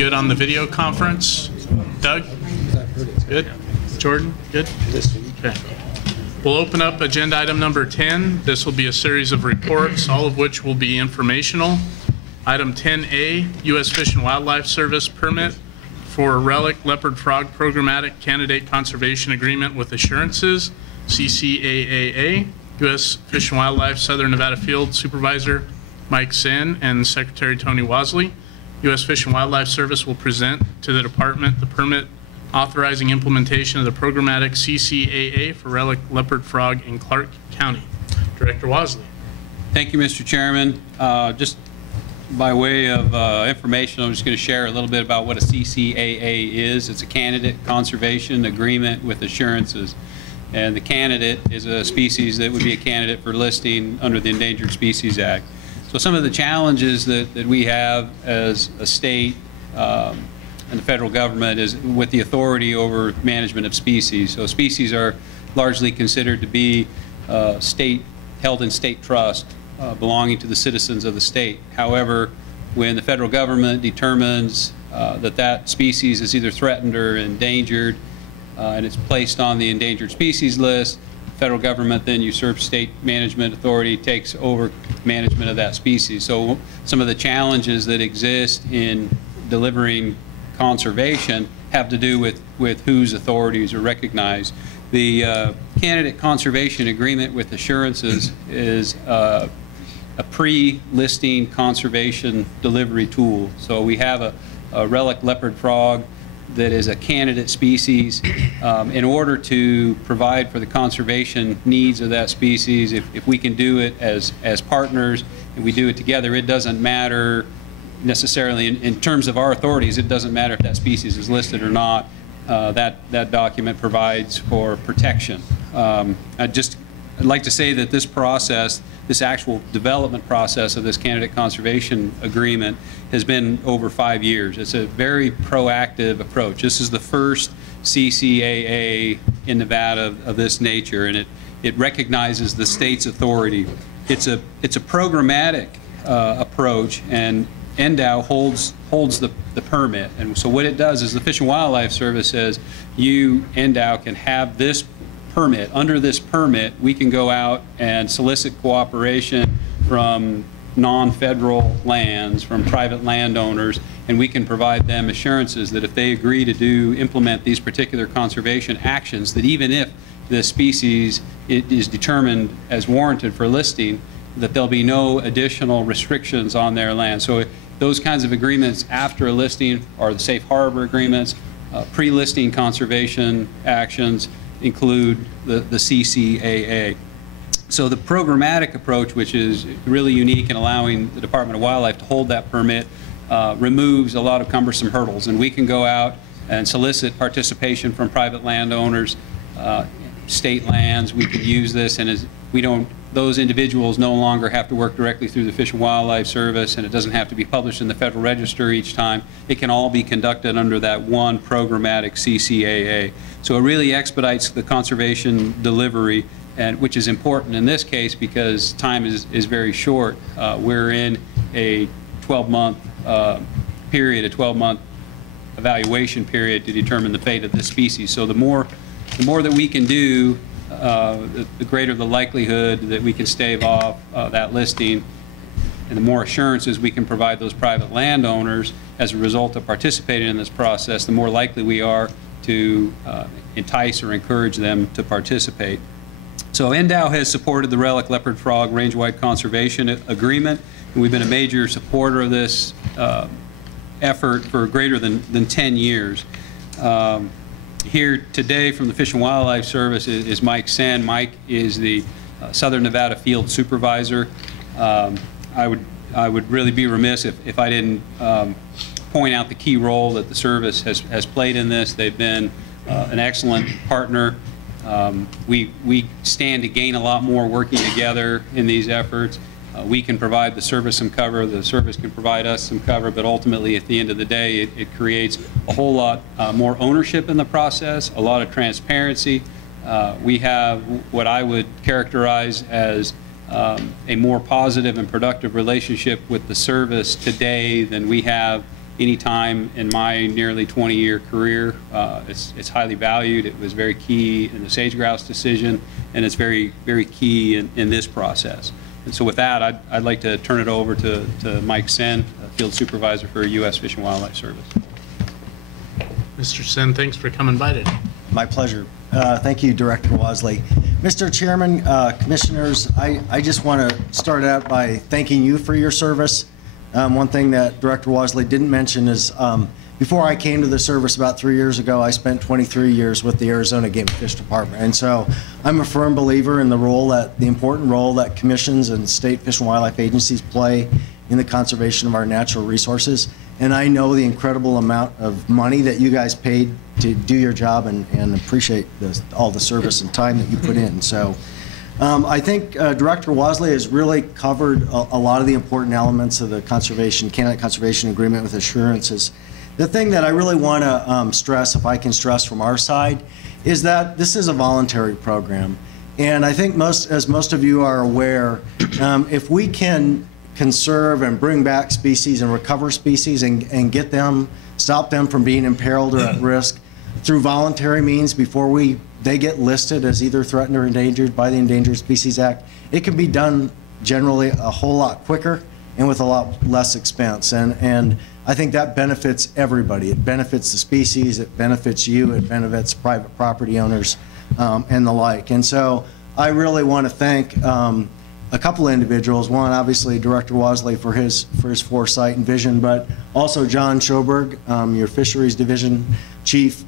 Good on the video conference? Doug? Good? Jordan? Good? Okay. We'll open up agenda item number 10. This will be a series of reports, all of which will be informational. Item 10A, U.S. Fish and Wildlife Service permit for Relic Leopard Frog Programmatic Candidate Conservation Agreement with Assurances, CCAAA. U.S. Fish and Wildlife Southern Nevada Field Supervisor Mike Sen and Secretary Tony Wasley. U.S. Fish and Wildlife Service will present to the department the permit authorizing implementation of the programmatic CCAA for Relic Leopard Frog in Clark County. Director Wasley. Thank you, Mr. Chairman. Just by way of information, I'm just going to share a little bit about what a CCAA is. It's a Candidate Conservation Agreement with Assurances. And the candidate is a species that would be a candidate for listing under the Endangered Species Act. So some of the challenges that we have as a state and the federal government is with the authority over management of species. So species are largely considered to be held in state trust, belonging to the citizens of the state. However, when the federal government determines that species is either threatened or endangered, and it's placed on the endangered species list, the federal government then usurps state management authority, takes over management of that species. So some of the challenges that exist in delivering conservation have to do with whose authorities are recognized. The Candidate Conservation Agreement with Assurances is a pre-listing conservation delivery tool. So we have a Relic Leopard Frog that is a candidate species. In order to provide for the conservation needs of that species, if we can do it as partners and we do it together, it doesn't matter necessarily in terms of our authorities, it doesn't matter if that species is listed or not. That document provides for protection. I'd like to say that this process, this actual development process of this Candidate Conservation Agreement has been over 5 years. It's a very proactive approach. This is the first CCAA in Nevada of this nature, and it recognizes the state's authority. It's a programmatic approach, and NDOW holds the permit. And so what it does is the Fish and Wildlife Service says, you, NDOW, can have this permit. Under this permit, we can go out and solicit cooperation from non-federal lands, from private landowners, and we can provide them assurances that if they agree to implement these particular conservation actions, that even if the species is determined as warranted for listing, that there'll be no additional restrictions on their land. So those kinds of agreements after a listing are the safe harbor agreements. Pre-listing conservation actions include the CCAA. So the programmatic approach, which is really unique in allowing the Department of Wildlife to hold that permit, removes a lot of cumbersome hurdles, and we can go out and solicit participation from private landowners, state lands. We could use this, and those individuals no longer have to work directly through the Fish and Wildlife Service, and it doesn't have to be published in the Federal Register each time. It can all be conducted under that one programmatic CCAA. So it really expedites the conservation delivery, which is important in this case because time is very short. We're in a 12-month period, a 12-month evaluation period to determine the fate of this species. So the more that we can do, the greater the likelihood that we can stave off that listing, and the more assurances we can provide those private landowners as a result of participating in this process, the more likely we are to entice or encourage them to participate. So NDOW has supported the Relic Leopard Frog Range-wide Conservation Agreement, and we've been a major supporter of this effort for greater than 10 years. Here today from the Fish and Wildlife Service is Mike Sen. Mike is the Southern Nevada Field Supervisor. I would really be remiss if I didn't point out the key role that the service has played in this. They've been an excellent partner. We stand to gain a lot more working together in these efforts. We can provide the service some cover, the service can provide us some cover, but ultimately at the end of the day it creates a whole lot more ownership in the process, a lot of transparency. We have what I would characterize as a more positive and productive relationship with the service today than we have any time in my nearly 20-year career. It's highly valued. It was very key in the sage grouse decision, and it's very, very key in this process. And so with that, I'd like to turn it over to Mike Sen, Field Supervisor for U.S. Fish and Wildlife Service. Mr. Sen, thanks for coming by today. My pleasure. Thank you, Director Wasley. Mr. Chairman, Commissioners, I just want to start out by thanking you for your service. One thing that Director Wasley didn't mention is before I came to the service about 3 years ago, I spent 23 years with the Arizona Game and Fish Department. And so I'm a firm believer in the important role that commissions and state fish and wildlife agencies play in the conservation of our natural resources. And I know the incredible amount of money that you guys paid to do your job, and appreciate all the service and time that you put in. So I think Director Wasley has really covered a lot of the important elements of the Canada Conservation Agreement with assurances. The thing that I really want to stress, if I can stress from our side, is that this is a voluntary program. And I think as most of you are aware, if we can conserve and bring back species and recover species and stop them from being imperiled or at risk through voluntary means before they get listed as either threatened or endangered by the Endangered Species Act, it can be done generally a whole lot quicker and with a lot less expense. And I think that benefits everybody. It benefits the species, it benefits you, it benefits private property owners, and the like. And so I really want to thank a couple of individuals. One, obviously, Director Wasley for his foresight and vision, but also John Schoberg, your Fisheries Division Chief,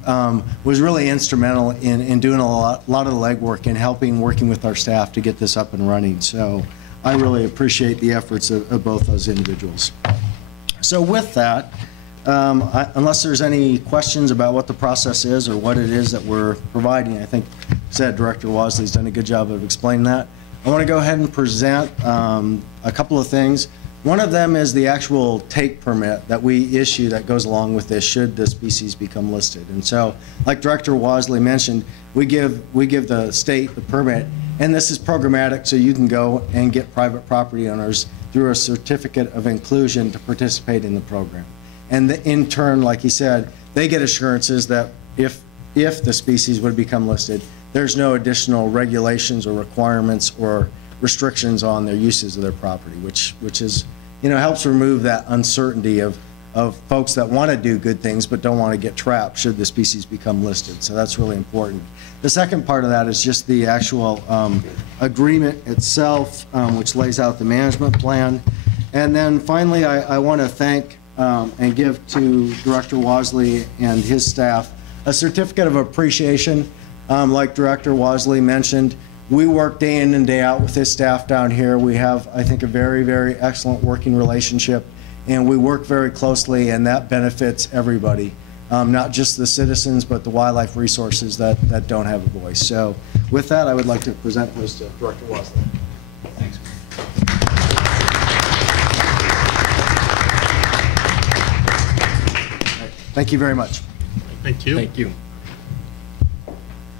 was really instrumental in doing a lot of the legwork and working with our staff to get this up and running. So I really appreciate the efforts of both those individuals. So with that, unless there's any questions about what the process is or what it is that we're providing, I think Director Wasley's done a good job of explaining that. I want to go ahead and present a couple of things. One of them is the actual take permit that we issue that goes along with this should the species become listed. And so, like Director Wasley mentioned, we give the state the permit, and this is programmatic, so you can go and get private property owners through a certificate of inclusion to participate in the program. And in turn, like he said, they get assurances that if the species would become listed, there's no additional regulations or requirements or restrictions on their uses of their property, which is, helps remove that uncertainty of folks that want to do good things but don't want to get trapped should the species become listed. So that's really important. The second part of that is just the actual agreement itself, which lays out the management plan. And then finally, I want to thank and give to Director Wasley and his staff a certificate of appreciation. Like Director Wasley mentioned, we work day in and day out with his staff down here. We have, I think, a very, very excellent working relationship, and we work very closely, and that benefits everybody, not just the citizens, but the wildlife resources that don't have a voice. So with that, I would like to present this to Director Wasley. Thanks. Thank you very much. Thank you. Thank you.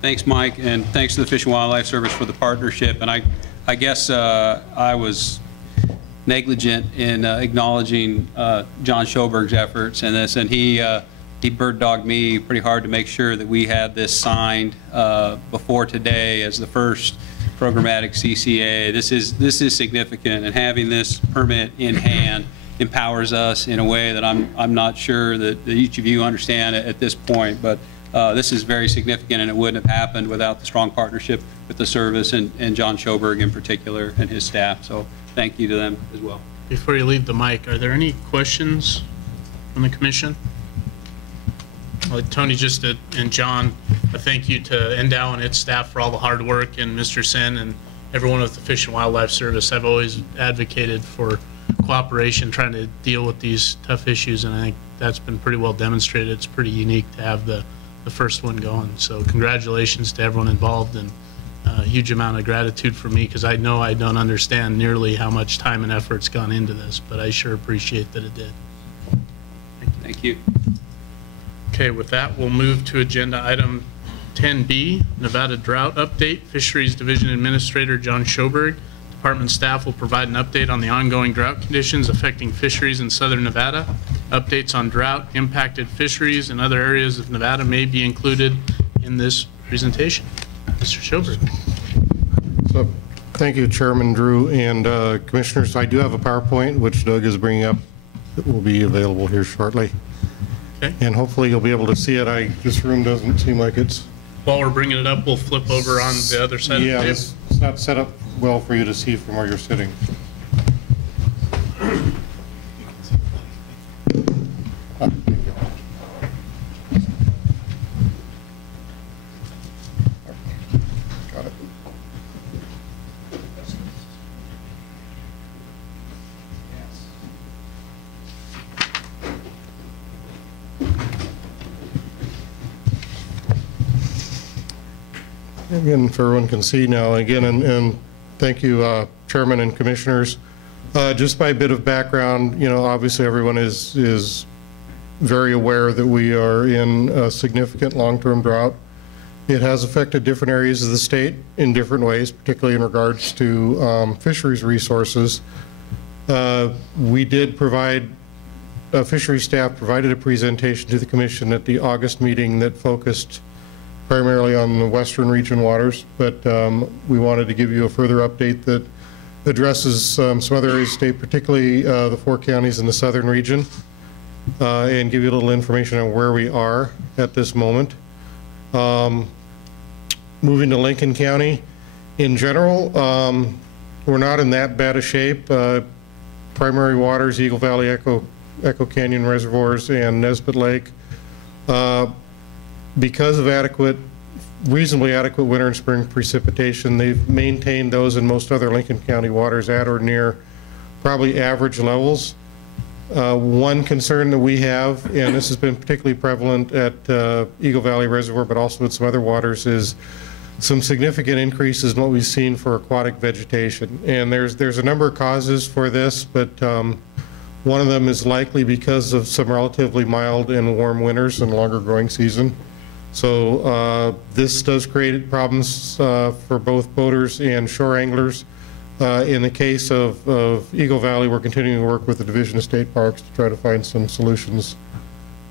Thanks, Mike, and thanks to the Fish and Wildlife Service for the partnership. And I guess I was negligent in acknowledging John Schoberg's efforts in this, and he bird dogged me pretty hard to make sure that we had this signed before today as the first programmatic CCA. This is significant, and having this permit in hand empowers us in a way that I'm not sure that each of you understand at this point, but this is very significant, and it wouldn't have happened without the strong partnership with the service and John Schoberg in particular and his staff. So thank you to them as well. Before you leave the mic, are there any questions from the commission? Well, Tony just did, and John, a thank you to NDOW and its staff for all the hard work, and Mr. Sen and everyone with the Fish and Wildlife Service. I've always advocated for cooperation, trying to deal with these tough issues, and I think that's been pretty well demonstrated. It's pretty unique to have the first one going. So congratulations to everyone involved, and a huge amount of gratitude for me, because I know I don't understand nearly how much time and effort's gone into this, but I sure appreciate that it did. Thank you. Okay, with that, we'll move to agenda item 10B, Nevada Drought Update. Fisheries Division Administrator John Schoberg to Department staff will provide an update on the ongoing drought conditions affecting fisheries in southern Nevada. Updates on drought-impacted fisheries in other areas of Nevada may be included in this presentation. Mr. Schoberg. So, thank you, Chairman Drew and Commissioners. I do have a PowerPoint, which Doug is bringing up. It will be available here shortly. Okay. And hopefully you'll be able to see it. This room doesn't seem like it's... While we're bringing it up, we'll flip over on the other side of the table. It's not set up well for you to see from where you're sitting. Got it. Again, if everyone can see now, again, and thank you, Chairman and Commissioners. Just by a bit of background, you know, obviously everyone is very aware that we are in a significant long-term drought. It has affected different areas of the state in different ways, particularly in regards to fisheries resources. We did provide, fisheries staff provided a presentation to the Commission at the August meeting that focused primarily on the western region waters, but we wanted to give you a further update that addresses some other areas of the state, particularly the 4 counties in the southern region, and give you a little information on where we are at this moment. Moving to Lincoln County, in general, we're not in that bad a shape. Primary waters, Eagle Valley, Echo Canyon reservoirs, and Nesbitt Lake. Because of reasonably adequate winter and spring precipitation, they've maintained those in most other Lincoln County waters at or near probably average levels. One concern that we have, and this has been particularly prevalent at Eagle Valley Reservoir, but also at some other waters, is some significant increases in what we've seen for aquatic vegetation. And there's a number of causes for this, but one of them is likely because of some relatively mild and warm winters and longer growing season. So this does create problems for both boaters and shore anglers. In the case of Eagle Valley, we're continuing to work with the Division of State Parks to try to find some solutions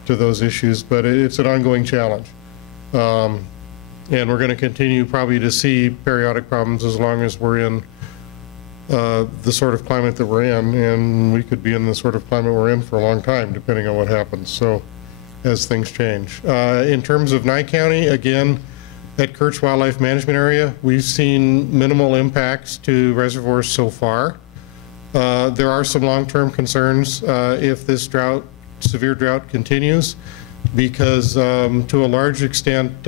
to those issues, but it's an ongoing challenge. And we're going to continue probably to see periodic problems as long as we're in the sort of climate that we're in, and we could be in the sort of climate we're in for a long time, depending on what happens. So, as things change. In terms of Nye County, again, at Kirch Wildlife Management Area, we've seen minimal impacts to reservoirs so far. There are some long-term concerns if this severe drought continues, because to a large extent,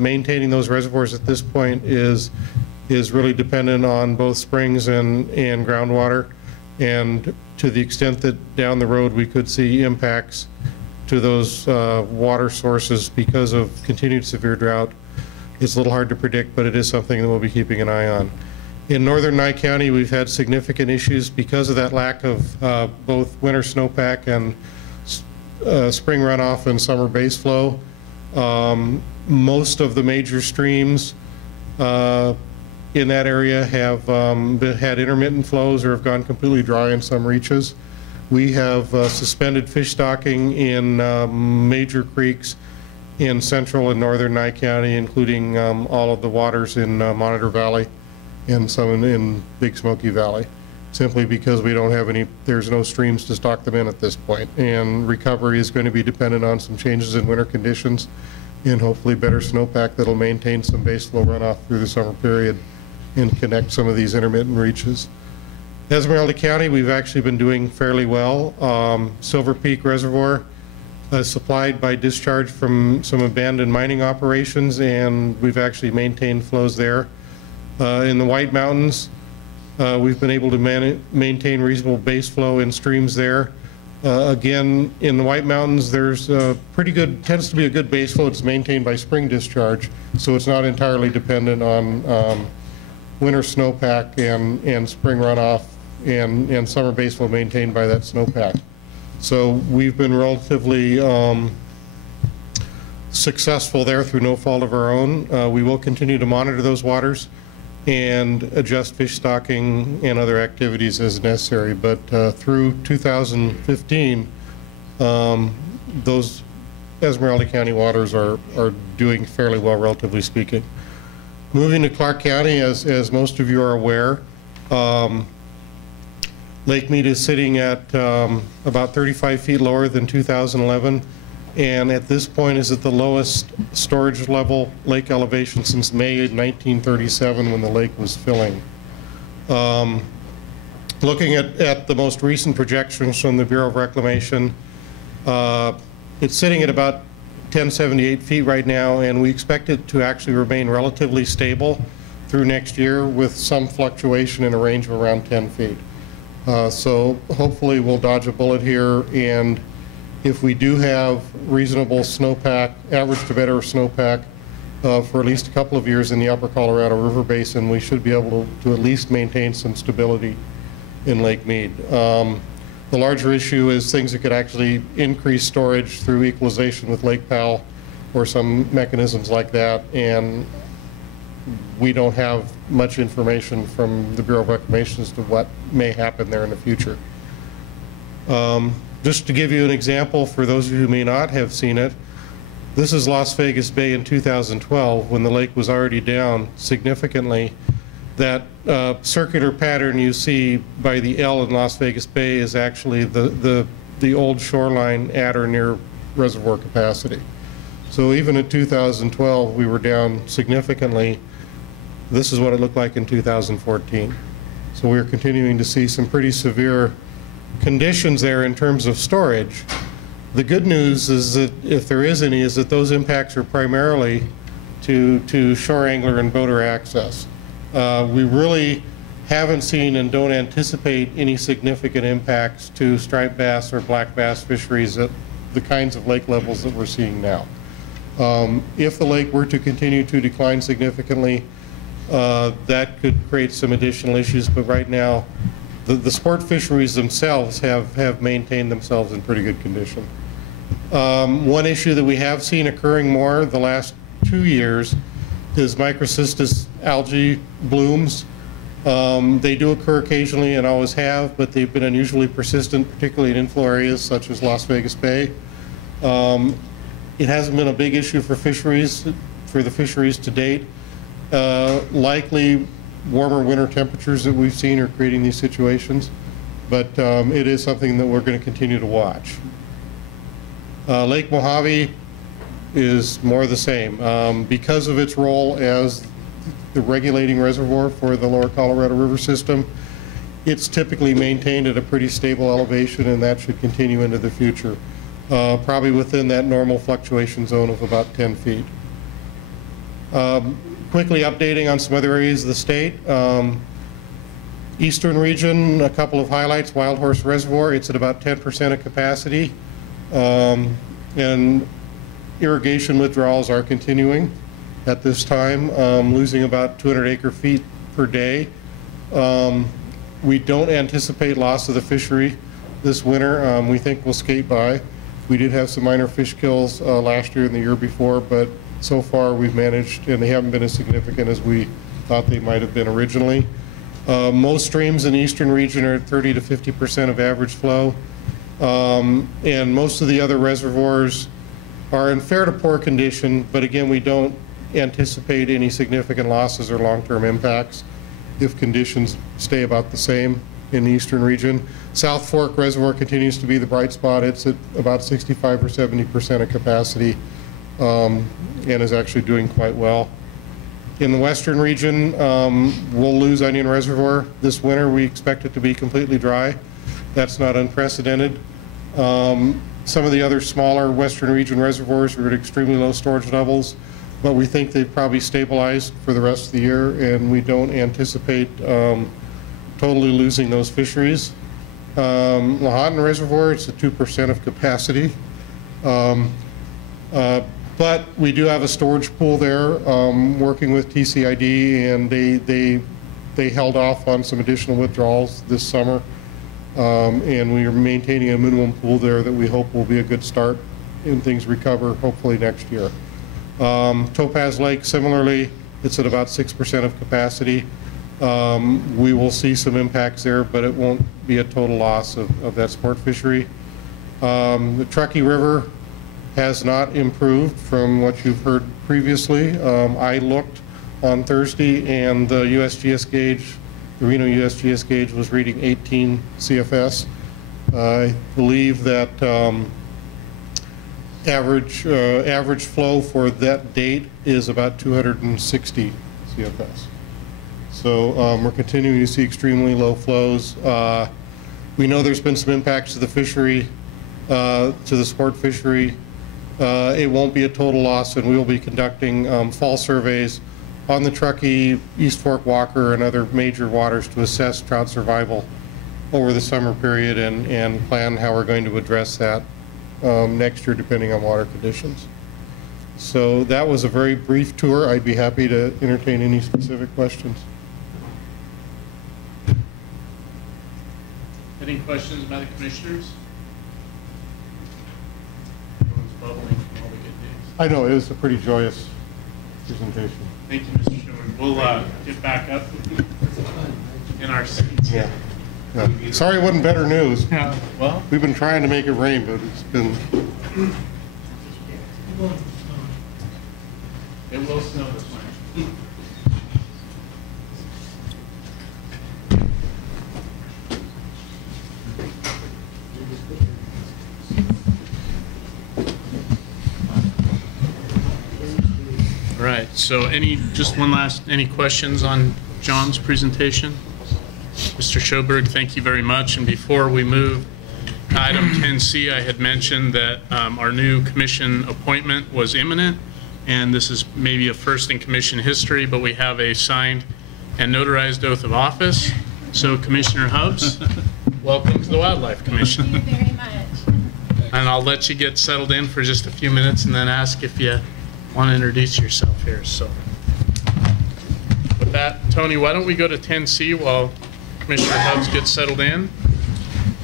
maintaining those reservoirs at this point is really dependent on both springs and groundwater, and to the extent that down the road we could see impacts to those water sources because of continued severe drought. It's a little hard to predict, but it is something that we'll be keeping an eye on. In northern Nye County, we've had significant issues because of that lack of both winter snowpack and spring runoff and summer base flow. Most of the major streams in that area have had intermittent flows or have gone completely dry in some reaches. We have suspended fish stocking in major creeks in central and northern Nye County, including all of the waters in Monitor Valley and some in Big Smoky Valley, simply because we don't have there's no streams to stock them in at this point. And recovery is going to be dependent on some changes in winter conditions and hopefully better snowpack that'll maintain some base flow runoff through the summer period and connect some of these intermittent reaches. Esmeralda County, we've actually been doing fairly well. Silver Peak Reservoir is supplied by discharge from some abandoned mining operations, and we've actually maintained flows there. In the White Mountains, we've been able to maintain reasonable base flow in streams there. Again, in the White Mountains, there's tends to be a good base flow. It's maintained by spring discharge, so it's not entirely dependent on winter snowpack and spring runoff and summer base flow maintained by that snowpack. So we've been relatively successful there through no fault of our own. We will continue to monitor those waters. and adjust fish stocking and other activities as necessary. But through 2015, those Esmeralda County waters are doing fairly well, relatively speaking. Moving to Clark County, as most of you are aware, Lake Mead is sitting at about 35 feet lower than 2011, and at this point is at the lowest storage level lake elevation since May 1937, when the lake was filling. Looking at the most recent projections from the Bureau of Reclamation, it's sitting at about 1078 feet right now, and we expect it to actually remain relatively stable through next year with some fluctuation in a range of around 10 feet. So hopefully we'll dodge a bullet here, and if we do have reasonable snowpack, average to better snowpack for at least a couple of years in the upper Colorado River Basin, we should be able to at least maintain some stability in Lake Mead. The larger issue is things that could actually increase storage through equalization with Lake Powell or some mechanisms like that, and we don't have much information from the Bureau of Reclamation as to what may happen there in the future. Just to give you an example, for those of you who may not have seen it, this is Las Vegas Bay in 2012, when the lake was already down significantly. That circular pattern you see by the L in Las Vegas Bay is actually the old shoreline at or near reservoir capacity. So even in 2012, we were down significantly. This is what it looked like in 2014. So we're continuing to see some pretty severe conditions there in terms of storage. The good news is that, if there is any, is that those impacts are primarily to shore angler and boater access. We really haven't seen and don't anticipate any significant impacts to striped bass or black bass fisheries at the kinds of lake levels that we're seeing now. If the lake were to continue to decline significantly, that could create some additional issues, but right now the sport fisheries themselves have maintained themselves in pretty good condition. One issue that we have seen occurring more the last 2 years is Microcystis algae blooms. They do occur occasionally and always have, but they've been unusually persistent, particularly in inflow areas such as Las Vegas Bay. It hasn't been a big issue for the fisheries to date. Likely warmer winter temperatures that we've seen are creating these situations, but it is something that we're going to continue to watch. Lake Mojave is more the same. Because of its role as the regulating reservoir for the lower Colorado River system, it's typically maintained at a pretty stable elevation, and that should continue into the future, probably within that normal fluctuation zone of about 10 feet. Quickly updating on some other areas of the state. Eastern region, a couple of highlights. Wild Horse Reservoir, it's at about 10% of capacity, and irrigation withdrawals are continuing at this time, losing about 200 acre-feet per day. We don't anticipate loss of the fishery this winter. We think we'll skate by. We did have some minor fish kills last year and the year before, but so far we've managed, and they haven't been as significant as we thought they might have been originally. Most streams in the eastern region are at 30 to 50% of average flow, and most of the other reservoirs are in fair to poor condition, but again, we don't anticipate any significant losses or long-term impacts if conditions stay about the same in the eastern region. South Fork Reservoir continues to be the bright spot. It's at about 65 or 70% of capacity, and is actually doing quite well. In the western region, we'll lose Onion Reservoir this winter. We expect it to be completely dry. That's not unprecedented. Some of the other smaller western region reservoirs are at extremely low storage levels, but we think they've probably stabilized for the rest of the year, and we don't anticipate totally losing those fisheries. Lahontan Reservoir, it's at 2% of capacity. But we do have a storage pool there, working with TCID, and they held off on some additional withdrawals this summer. And we are maintaining a minimum pool there that we hope will be a good start and things recover hopefully next year. Topaz Lake, similarly, It's at about 6% of capacity. We will see some impacts there, but it won't be a total loss of that sport fishery. The Truckee River has not improved from what you've heard previously. I looked on Thursday, and the USGS gauge, the Reno USGS gauge, was reading 18 CFS. I believe that average flow for that date is about 260 CFS. So we're continuing to see extremely low flows. We know there's been some impacts to the fishery, to the sport fishery. It won't be a total loss, and we will be conducting fall surveys on the Truckee, East Fork, Walker, and other major waters to assess trout survival over the summer period and plan how we're going to address that next year depending on water conditions. So that was a very brief tour. I'd be happy to entertain any specific questions. Any questions by the commissioners? Everyone's bubbling from all the good news. I know, it was a pretty joyous presentation. Thank you, Mr. Sherwood. We'll get back up in our seats. Yeah. Sorry it wasn't better news. Yeah. Well, We've been trying to make it rain, but it's been... it will snow this winter. All right, so just one last, any questions on John's presentation? Mr. Schoberg, thank you very much. And before we move to item 10C, I had mentioned that our new commission appointment was imminent, and this is maybe a first in commission history, but we have a signed and notarized oath of office. So Commissioner Hubbs, welcome to the Wildlife Commission. Thank you very much. And I'll let you get settled in for just a few minutes and then ask if you want to introduce yourself here. So with that, Tony, why don't we go to 10C while Commissioner Hubbs gets settled in.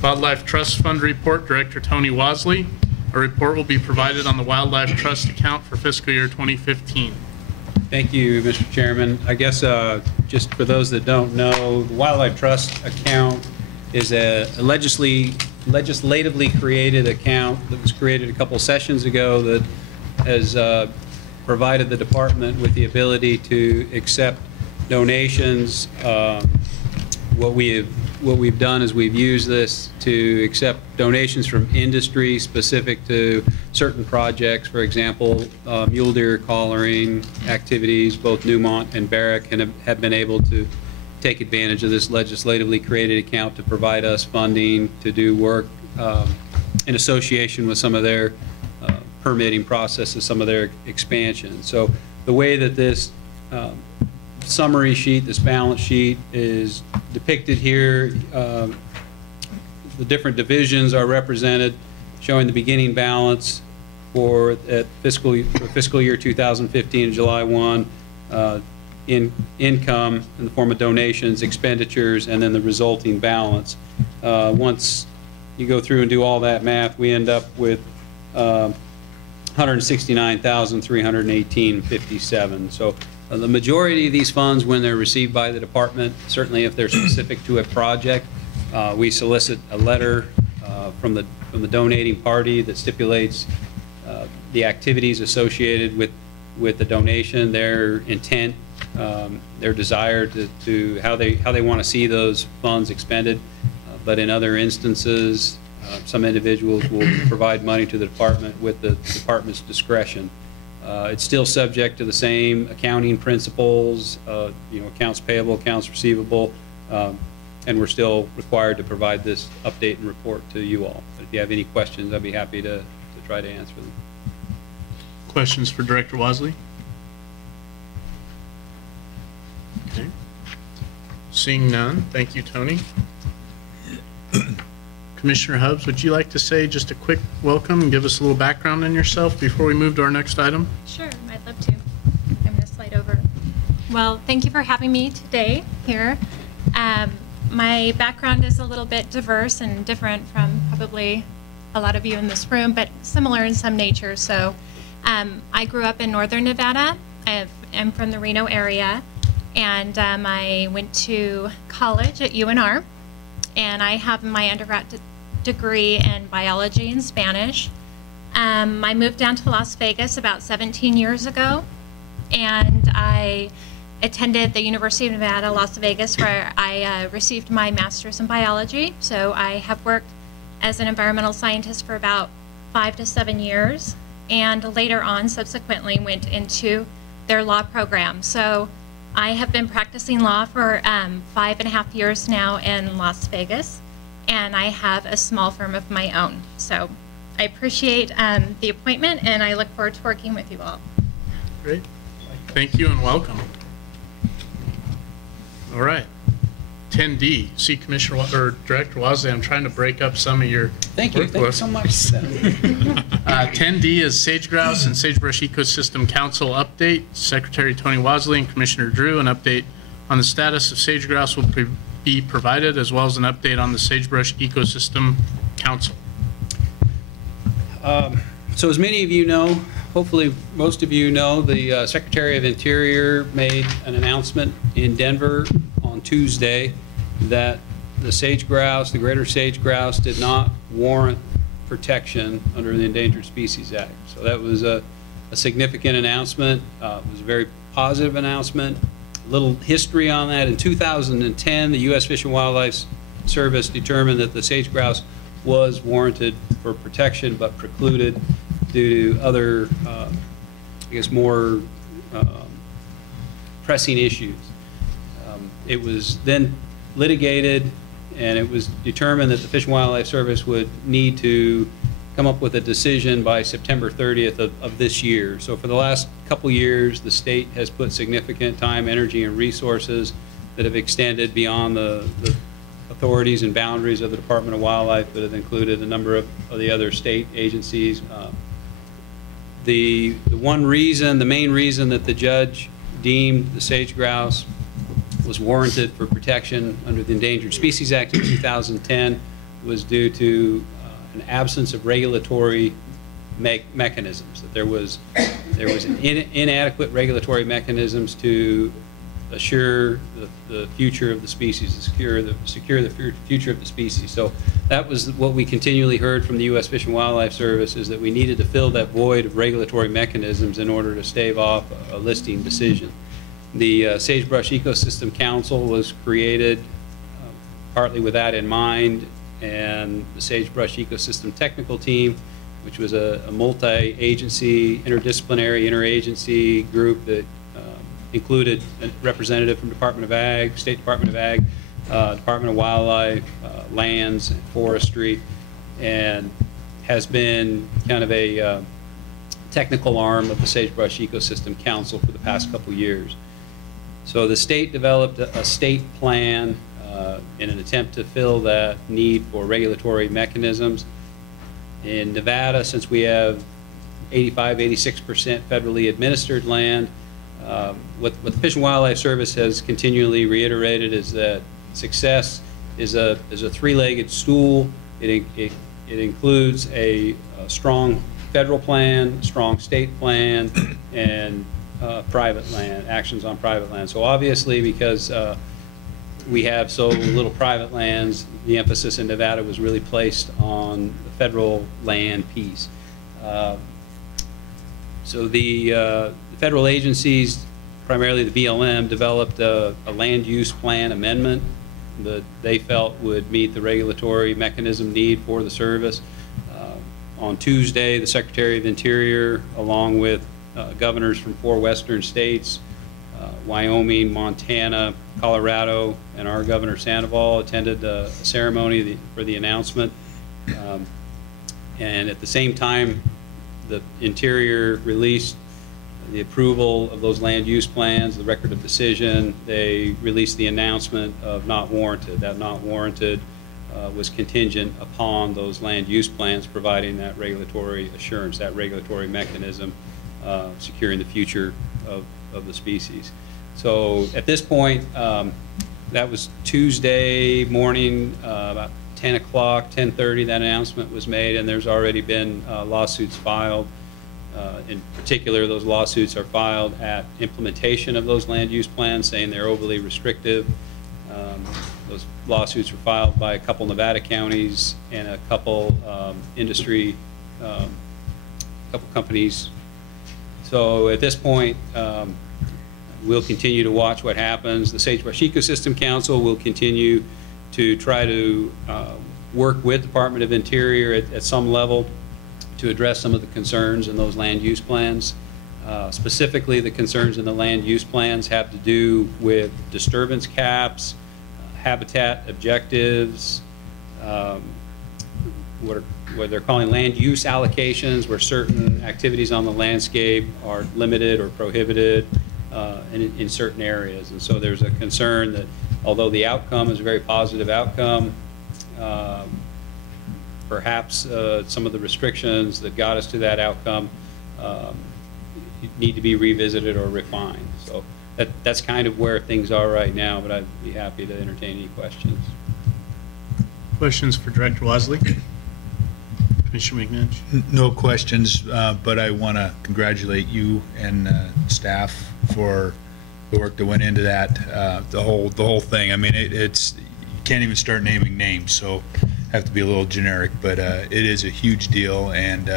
Wildlife Trust Fund Report, Director Tony Wasley. A report will be provided on the Wildlife Trust account for fiscal year 2015. Thank you, Mr. Chairman. I guess just for those that don't know, the Wildlife Trust account is a legislatively created account that was created a couple sessions ago that has provided the department with the ability to accept donations. What we've done is we've used this to accept donations from industry specific to certain projects. For example, mule deer collaring activities. Both Newmont and Barrick have been able to take advantage of this legislatively created account to provide us funding to do work in association with some of their permitting processes, some of their expansion. So the way that this summary sheet, this balance sheet is depicted here. The different divisions are represented, showing the beginning balance for fiscal year 2015, July 1, in income in the form of donations, expenditures, and then the resulting balance. Once you go through and do all that math, we end up with $169,318.57. So the majority of these funds, when they're received by the department, certainly if they're specific to a project, we solicit a letter from the donating party that stipulates the activities associated with the donation, their intent, their desire to how they want to see those funds expended. But in other instances, some individuals will provide money to the department with the department's discretion. It's still subject to the same accounting principles, accounts payable, accounts receivable, and we're still required to provide this update and report to you all. But if you have any questions, I'd be happy to try to answer them. Questions for Director Wasley? Okay. Seeing none, thank you, Tony. Commissioner Hubbs, would you like to say just a quick welcome and give us a little background on yourself before we move to our next item? Sure, I'd love to. I'm going to slide over. Well, thank you for having me today here. My background is a little bit diverse and different from probably a lot of you in this room, but similar in some nature. So I grew up in northern Nevada. am from the Reno area, and I went to college at UNR, and I have my undergrad degree in biology and Spanish. I moved down to Las Vegas about 17 years ago, and I attended the University of Nevada, Las Vegas, where I received my master's in biology. So I have worked as an environmental scientist for about 5 to 7 years, and later on, subsequently, went into their law program. So I have been practicing law for 5.5 years now in Las Vegas, and I have a small firm of my own. So I appreciate the appointment, and I look forward to working with you all. Great. Thank you and welcome. All right. 10D, see Commissioner or Director Wozley, I'm trying to break up some of your Thank you so much. 10D is Sage Grouse and Sagebrush Ecosystem Council update. Secretary Tony Wozley and Commissioner Drew, an update on the status of sage grouse will be provided, as well as an update on the Sagebrush Ecosystem Council. So as many of you know, hopefully most of you know, the Secretary of Interior made an announcement in Denver on Tuesday that the sage grouse, the greater sage grouse, did not warrant protection under the Endangered Species Act. So that was a significant announcement. It was a very positive announcement. A little history on that. In 2010, the U.S. Fish and Wildlife Service determined that the sage grouse was warranted for protection, but precluded due to other, I guess, more pressing issues. It was then litigated, and it was determined that the Fish and Wildlife Service would need to come up with a decision by September 30th of this year. So for the last couple years, the state has put significant time, energy, and resources that have extended beyond the authorities and boundaries of the Department of Wildlife, that have included a number of the other state agencies. The main reason that the judge deemed the sage grouse was warranted for protection under the Endangered Species Act of 2010 was due to an absence of regulatory mechanisms. That there was inadequate regulatory mechanisms to assure the future of the species, secure the future of the species. So that was what we continually heard from the U.S. Fish and Wildlife Service, is that we needed to fill that void of regulatory mechanisms in order to stave off a listing decision. The Sagebrush Ecosystem Council was created partly with that in mind, and the Sagebrush Ecosystem Technical Team, which was a multi-agency, interdisciplinary, interagency group that included a representative from Department of Ag, State Department of Ag, Department of Wildlife, Lands, and Forestry, and has been kind of a technical arm of the Sagebrush Ecosystem Council for the past couple years. So the state developed a state plan in an attempt to fill that need for regulatory mechanisms. In Nevada, since we have 85–86% federally administered land, what the Fish and Wildlife Service has continually reiterated is that success is a three-legged stool. It includes a strong federal plan, strong state plan, and private land, actions on private land. So obviously, because we have so little private lands, the emphasis in Nevada was really placed on the federal land piece. So the federal agencies, primarily the BLM, developed a land use plan amendment that they felt would meet the regulatory mechanism need for the service. On Tuesday, the Secretary of Interior, along with governors from 4 western states, Wyoming, Montana, Colorado, and our Governor Sandoval, attended a ceremony for the announcement. And at the same time, the Interior released the approval of those land use plans, the record of decision. They released the announcement of not warranted. That not warranted was contingent upon those land use plans providing that regulatory assurance, that regulatory mechanism, securing the future of the species. So at this point, that was Tuesday morning, about 10 o'clock, 10:30, that announcement was made, and there's already been lawsuits filed In particular, those lawsuits are filed at implementation of those land use plans, saying they're overly restrictive. Those lawsuits were filed by a couple Nevada counties and a couple industry, couple companies. So at this point, we'll continue to watch what happens. The Sagebrush Ecosystem Council will continue to try to work with Department of Interior at some level to address some of the concerns in those land use plans. Specifically, the concerns in the land use plans have to do with disturbance caps, habitat objectives, what they're calling land use allocations, where certain activities on the landscape are limited or prohibited in certain areas. And so there's a concern that although the outcome is a very positive outcome, perhaps some of the restrictions that got us to that outcome need to be revisited or refined. So that's kind of where things are right now, but I'd be happy to entertain any questions. Questions for Director Wosley? Commissioner McNinch? No questions, but I want to congratulate you and staff for the work that went into that, the whole thing. I mean, it's you can't even start naming names, so have to be a little generic, but it is a huge deal, and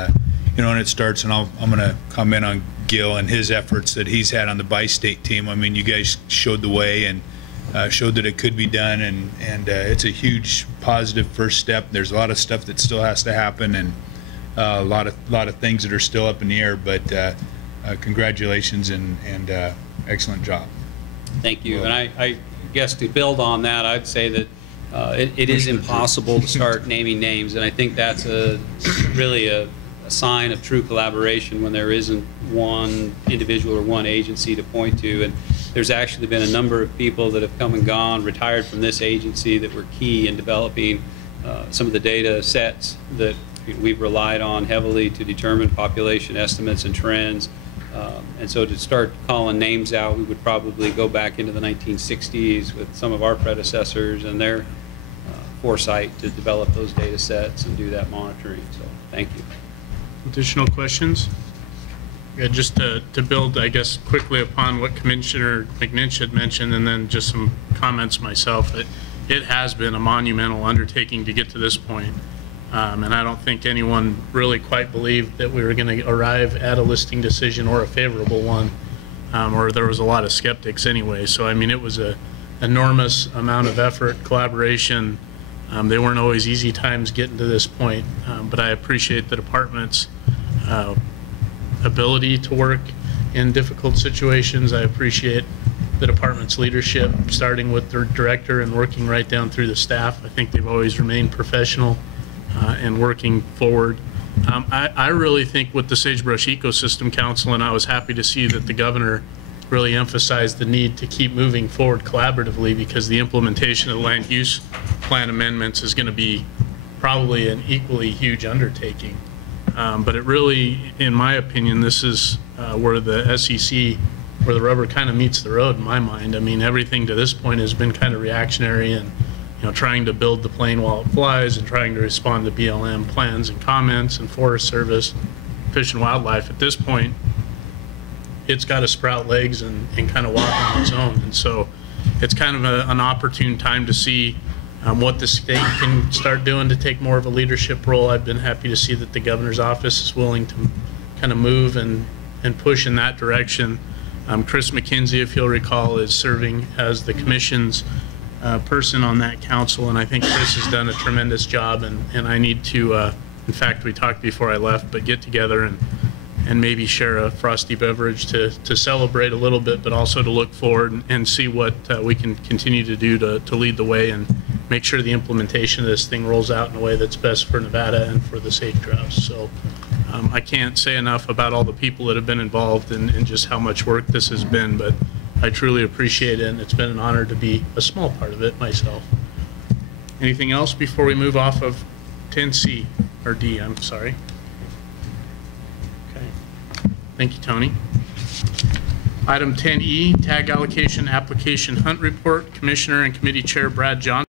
you know, and it starts, and I'm going to comment on Gil and his efforts that he's had on the bi-state team. I mean, you guys showed the way and showed that it could be done, and it's a huge positive first step. There's a lot of stuff that still has to happen, and a lot of things that are still up in the air, but congratulations and excellent job. Thank you. And I guess to build on that, I'd say that it is impossible to start naming names, and I think that's really a sign of true collaboration when there isn't one individual or one agency to point to. And there's actually been a number of people that have come and gone, retired from this agency, that were key in developing some of the data sets that we've relied on heavily to determine population estimates and trends. And so to start calling names out, we would probably go back into the 1960s with some of our predecessors and their foresight to develop those data sets and do that monitoring. So thank you. Additional questions? Yeah, just to build, I guess, quickly upon what Commissioner McNinch had mentioned, and then just some comments myself. It has been a monumental undertaking to get to this point. And I don't think anyone really quite believed that we were going to arrive at a listing decision or a favorable one, or there was a lot of skeptics anyway. So, I mean, it was an enormous amount of effort, collaboration. They weren't always easy times getting to this point, but I appreciate the department's ability to work in difficult situations. I appreciate the department's leadership, starting with their director and working right down through the staff. I think they've always remained professional and working forward. I really think with the Sagebrush Ecosystem Council, and I was happy to see that the governor really emphasized the need to keep moving forward collaboratively, because the implementation of the land use plan amendments is going to be probably an equally huge undertaking. But it really, in my opinion, this is where the SEC, where the rubber kind of meets the road in my mind. I mean, everything to this point has been kind of reactionary and, you know, trying to build the plane while it flies and trying to respond to BLM plans and comments and Forest Service, Fish and Wildlife. At this point, it's got to sprout legs and kind of walk on its own. And so it's kind of an opportune time to see what the state can start doing to take more of a leadership role. I've been happy to see that the governor's office is willing to kind of move and push in that direction. Chris McKenzie, if you'll recall, is serving as the commission's person on that council, and I think Chris has done a tremendous job, and I need to, in fact, we talked before I left, but get together and maybe share a frosty beverage to celebrate a little bit, but also to look forward and see what we can continue to do to lead the way and make sure the implementation of this thing rolls out in a way that's best for Nevada and for the sage-grouse. So I can't say enough about all the people that have been involved and just how much work this has been, but I truly appreciate it, and it's been an honor to be a small part of it myself. Anything else before we move off of 10C, or D, I'm sorry. Okay. Thank you, Tony. Item 10E, Tag Allocation Application Hunt Report. Commissioner and Committee Chair Brad Johnson.